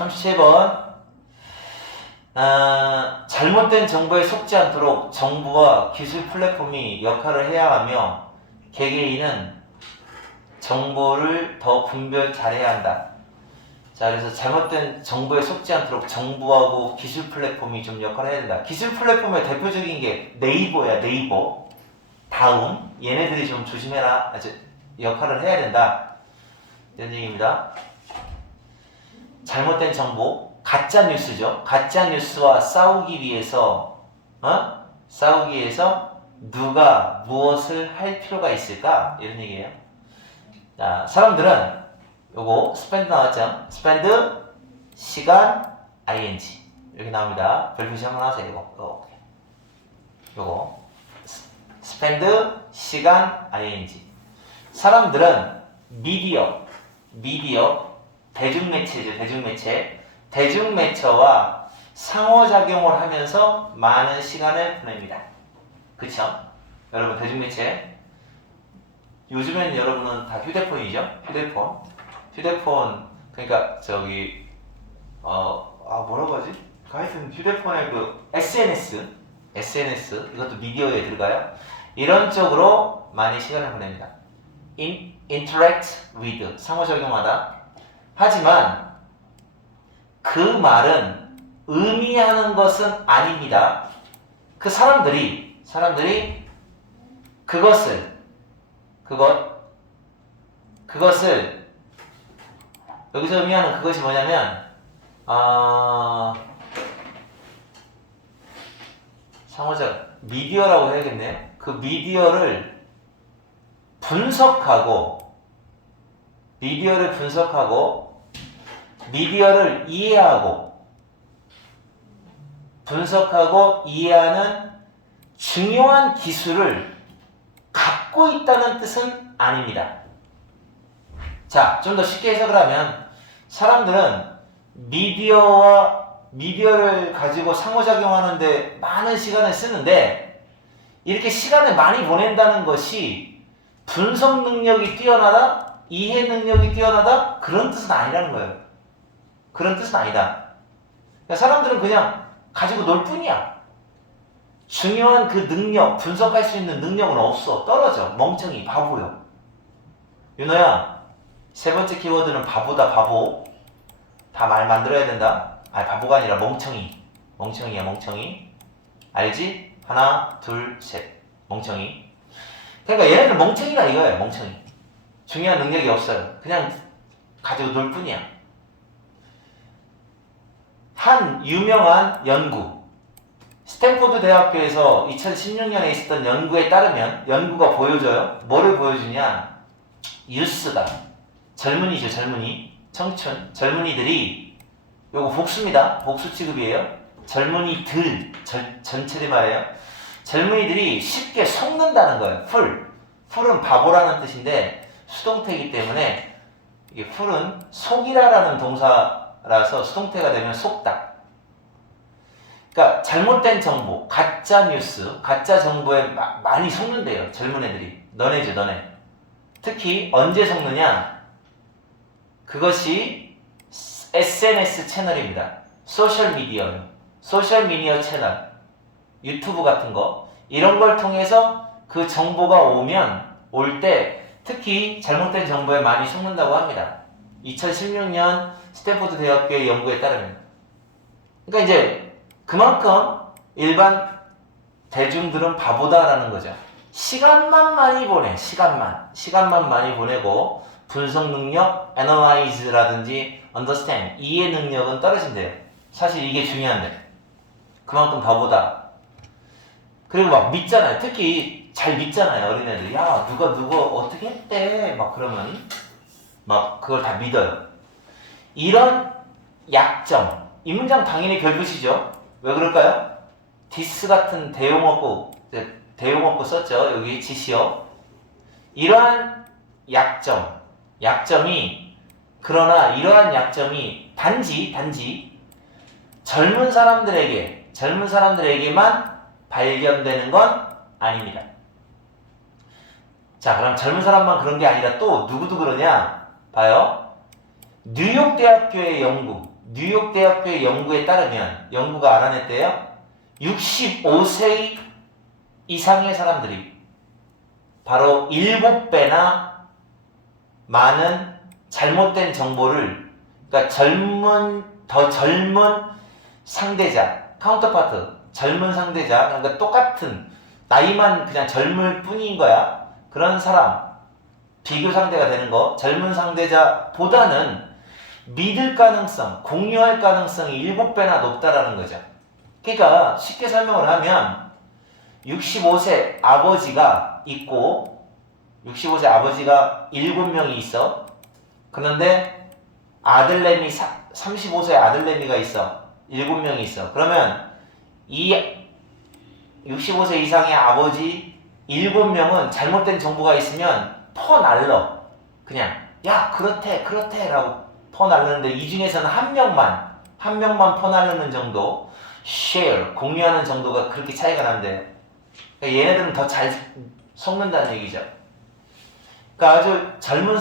37번. 잘못된 정보에 속지 않도록 정부와 기술 플랫폼이 역할을 해야 하며 개개인은 정보를 더 분별 잘해야 한다. 자, 그래서 잘못된 정보에 속지 않도록 정부하고 기술 플랫폼이 좀 역할을 해야 된다. 기술 플랫폼의 대표적인 게 네이버야, 네이버. 다음, 얘네들이 좀 조심해라. 역할을 해야 된다. 이런 얘기입니다. 잘못된 정보, 가짜 뉴스죠. 가짜 뉴스와 싸우기 위해서 누가 무엇을 할 필요가 있을까? 이런 얘기예요. 자, 사람들은 요거 spend 나왔죠? spend 시간 ing 이렇게 나옵니다. 별표시 한번 하세요. 요거 spend 시간 ing. 사람들은 미디어 대중매체죠. 대중매체와 상호작용을 하면서 많은 시간을 보냅니다. 그쵸? 여러분, 대중매체 요즘에는 여러분은 다 휴대폰이죠? 휴대폰 그러니까 뭐라고 하지? 하여튼 휴대폰의 그 SNS 이것도 미디어에 들어가요. 이런 쪽으로 많이 시간을 보냅니다. interact with 상호작용하다. 하지만 그 말은 의미하는 것은 아닙니다. 그 사람들이 그것을 여기서 의미하는 그것이 뭐냐면 상호작 미디어라고 해야겠네요. 그 미디어를 분석하고 미디어를 이해하는 중요한 기술을 갖고 있다는 뜻은 아닙니다. 자, 좀 더 쉽게 해석을 하면 사람들은 미디어를 가지고 상호작용하는데 많은 시간을 쓰는데 이렇게 시간을 많이 보낸다는 것이 분석 능력이 뛰어나다, 이해 능력이 뛰어나다 그런 뜻은 아니라는 거예요. 그런 뜻은 아니다. 그러니까 사람들은 그냥 가지고 놀 뿐이야. 중요한 그 능력, 분석할 수 있는 능력은 없어. 떨어져. 멍청이, 바보요. 윤호야, 세 번째 키워드는 바보다, 바보. 다 말 만들어야 된다. 바보가 아니라 멍청이야, 멍청이. 알지? 하나, 둘, 셋. 멍청이. 그러니까 얘네들 멍청이다 이거예요, 멍청이. 중요한 능력이 없어요. 그냥 가지고 놀 뿐이야. 한 유명한 연구. 스탠포드 대학교에서 2016년에 있었던 연구에 따르면 연구가 보여줘요. 뭐를 보여주냐? 유스가 젊은이죠. 청춘 젊은이들이 요거 복수입니다. 복수 취급이에요. 젊은이들 전체를 말해요. 젊은이들이 쉽게 속는다는 거예요. 풀은 바보라는 뜻인데 수동태이기 때문에 이게 풀은 속이라라는 동사라서 수동태가 되면 속다. 그러니까 잘못된 정보, 가짜 뉴스, 가짜 정보에 많이 속는데요. 젊은 애들이. 너네죠, 너네. 특히 언제 속느냐? 그것이 SNS 채널입니다. 소셜미디어 채널, 유튜브 같은 거 이런 걸 통해서 그 정보가 올 때 특히 잘못된 정보에 많이 속는다고 합니다. 2016년 스탠포드 대학교의 연구에 따르면. 그러니까 이제 그만큼 일반 대중들은 바보다라는 거죠. 시간만 많이 보내. 시간만 많이 보내고 분석 능력, analyze라든지 understand, 이해 능력은 떨어진대요. 사실 이게 중요한데. 그만큼 바보다. 그리고 막 믿잖아요. 특히 잘 믿잖아요, 어린애들. 야, 누가 어떻게 했대. 막 그러면 막 그걸 다 믿어요. 이런 약점. 이 문장 당연히 별표시죠. 왜 그럴까요? 디스 같은 대용어구 썼죠. 여기 지시어. 이러한 그러나 이러한 약점이 단지 젊은 사람들에게만 발견되는 건 아닙니다. 자, 그럼 젊은 사람만 그런 게 아니라 또 누구도 그러냐? 봐요. 뉴욕 대학교의 연구. 뉴욕 대학교의 연구에 따르면 연구가 알아냈대요. 65세 이상의 사람들이 바로 7배나 많은 잘못된 정보를, 그러니까 더 젊은 상대자, 카운터파트, 젊은 상대자, 그러니까 똑같은 나이만 그냥 젊을 뿐인 거야. 그런 사람, 비교 상대가 되는 거, 젊은 상대자보다는 믿을 가능성, 공유할 가능성이 7배나 높다라는 거죠. 그러니까 쉽게 설명을 하면 65세 아버지가 있고 65세 아버지가 7명이 있어. 그런데 아들내미 35세 아들내미가 있어. 7명이 있어. 그러면 이 65세 이상의 아버지 7명은 잘못된 정보가 있으면 퍼날러. 그냥 야 그렇대 라고 퍼날르는데 이 중에서는 한 명만 퍼날르는 정도, share, 공유하는 정도가 그렇게 차이가 난대요. 그러니까 얘네들은 더 잘 속는다는 얘기죠. 그러니까 아주 젊은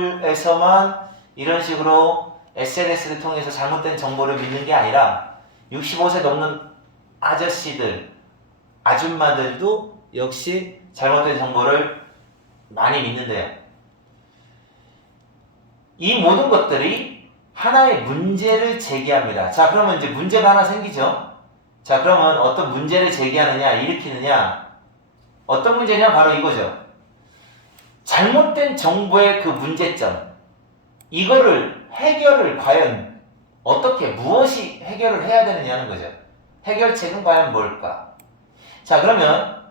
사람들에서만 이런 식으로 SNS를 통해서 잘못된 정보를 믿는 게 아니라 65세 넘는 아저씨들, 아줌마들도 역시 잘못된 정보를 많이 믿는데요. 이 모든 것들이 하나의 문제를 제기합니다. 자, 그러면 이제 문제가 하나 생기죠. 자, 그러면 어떤 문제를 제기하느냐, 일으키느냐, 어떤 문제냐, 바로 이거죠. 잘못된 정보의 그 문제점, 이거를 해결을 과연 어떻게, 무엇이 해결을 해야 되느냐는 거죠. 해결책은 과연 뭘까? 자, 그러면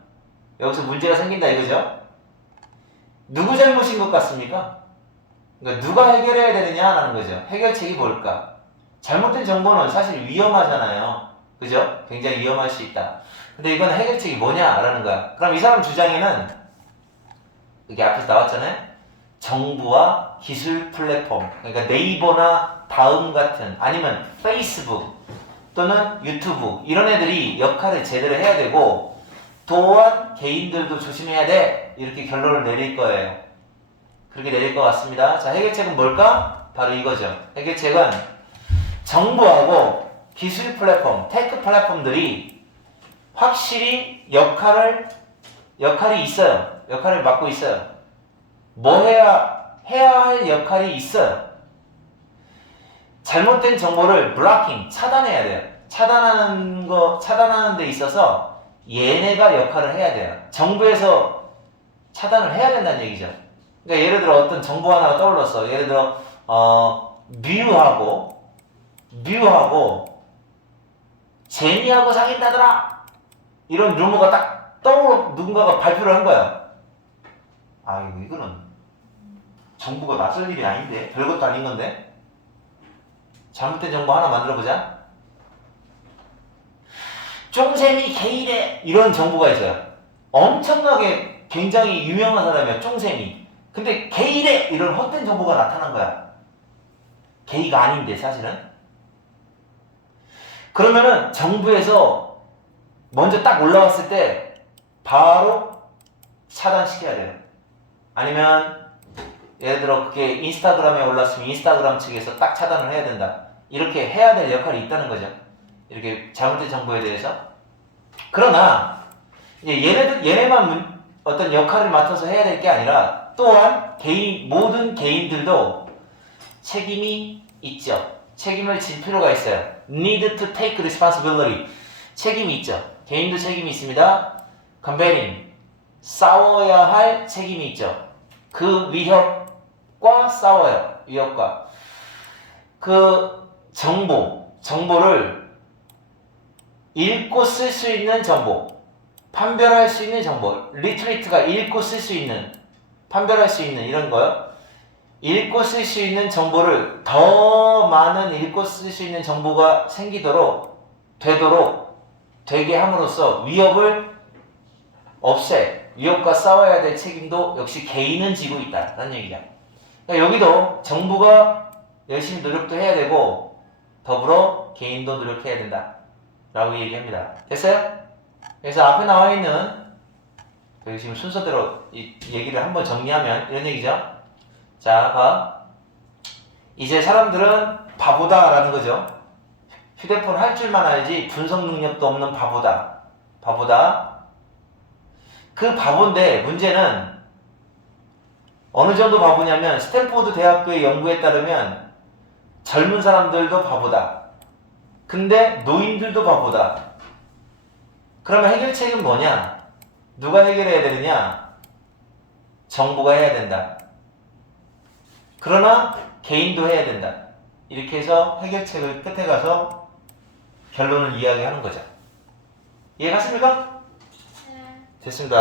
여기서 문제가 생긴다 이거죠. 누구 잘못인 것 같습니까? 그러니까 누가 해결해야 되느냐라는 거죠. 해결책이 뭘까? 잘못된 정보는 사실 위험하잖아요. 그죠? 굉장히 위험할 수 있다. 근데 이건 해결책이 뭐냐라는 거야. 그럼 이 사람 주장에는 여기 앞에서 나왔잖아요. 정부와 기술 플랫폼, 그러니까 네이버나 다음 같은, 아니면 페이스북 또는 유튜브, 이런 애들이 역할을 제대로 해야 되고 또한 개인들도 조심해야 돼, 이렇게 결론을 내릴 거예요. 그렇게 내릴 것 같습니다. 자, 해결책은 뭘까? 바로 이거죠. 해결책은 정부하고 기술 플랫폼, 테크 플랫폼들이 확실히 역할이 있어요. 역할을 맡고 있어요. 뭐 해야 할 역할이 있어요. 잘못된 정보를 블로킹, 차단해야 돼요. 차단하는 데 있어서 얘네가 역할을 해야 돼요. 정부에서 차단을 해야 된다는 얘기죠. 그러니까 예를 들어 어떤 정보 하나가 떠올랐어. 예를 들어 뮤하고 제니하고 사귄다더라, 이런 루머가 딱 누군가가 발표를 한 거야. 아, 이거는 정부가 낯설 일이 아닌데, 별것도 아닌 건데, 잘못된 정보 하나 만들어보자. 쫑샘이 게이래, 이런 정보가 있어요. 엄청나게 굉장히 유명한 사람이야, 쫑샘이. 근데 게이래, 이런 헛된 정보가 나타난 거야. 게이가 아닌데 사실은. 그러면은 정부에서 먼저 딱 올라왔을 때 바로 차단시켜야 돼요. 아니면 예를 들어 그게 인스타그램에 올랐으면 인스타그램 측에서 딱 차단을 해야 된다. 이렇게 해야 될 역할이 있다는 거죠. 이렇게 잘못된 정보에 대해서. 그러나 이제 얘네만 어떤 역할을 맡아서 해야 될 게 아니라 또한 모든 개인들도 책임이 있죠. 책임을 질 필요가 있어요. Need to take responsibility. 책임이 있죠. 개인도 책임이 있습니다. Combating. 싸워야 할 책임이 있죠. 그 위협과 싸워요. 위협과. 그 정보를 읽고 쓸 수 있는 정보, 판별할 수 있는 정보, 리트리트가 읽고 쓸 수 있는, 판별할 수 있는 이런 거요. 읽고 쓸 수 있는 정보를 더 많은 읽고 쓸 수 있는 정보가 되게 함으로써 위협을 위협과 싸워야 될 책임도 역시 개인은 지고 있다라는 얘기야. 그러니까 여기도 정부가 열심히 노력도 해야 되고 더불어 개인도 노력해야 된다 라고 얘기합니다. 됐어요? 그래서 앞에 나와 있는 여기 지금 순서대로 이 얘기를 한번 정리하면 이런 얘기죠. 자, 봐. 이제 사람들은 바보다라는 거죠. 휴대폰 할 줄만 알지 분석 능력도 없는 바보다. 바보다. 그 바본데 문제는 어느 정도 바보냐면 스탠포드 대학교의 연구에 따르면 젊은 사람들도 바보다. 근데 노인들도 바보다. 그러면 해결책은 뭐냐? 누가 해결해야 되느냐? 정부가 해야 된다. 그러나 개인도 해야 된다. 이렇게 해서 해결책을 끝에 가서 결론을 이야기하는 거죠. 이해갔습니까? 네. 됐습니다.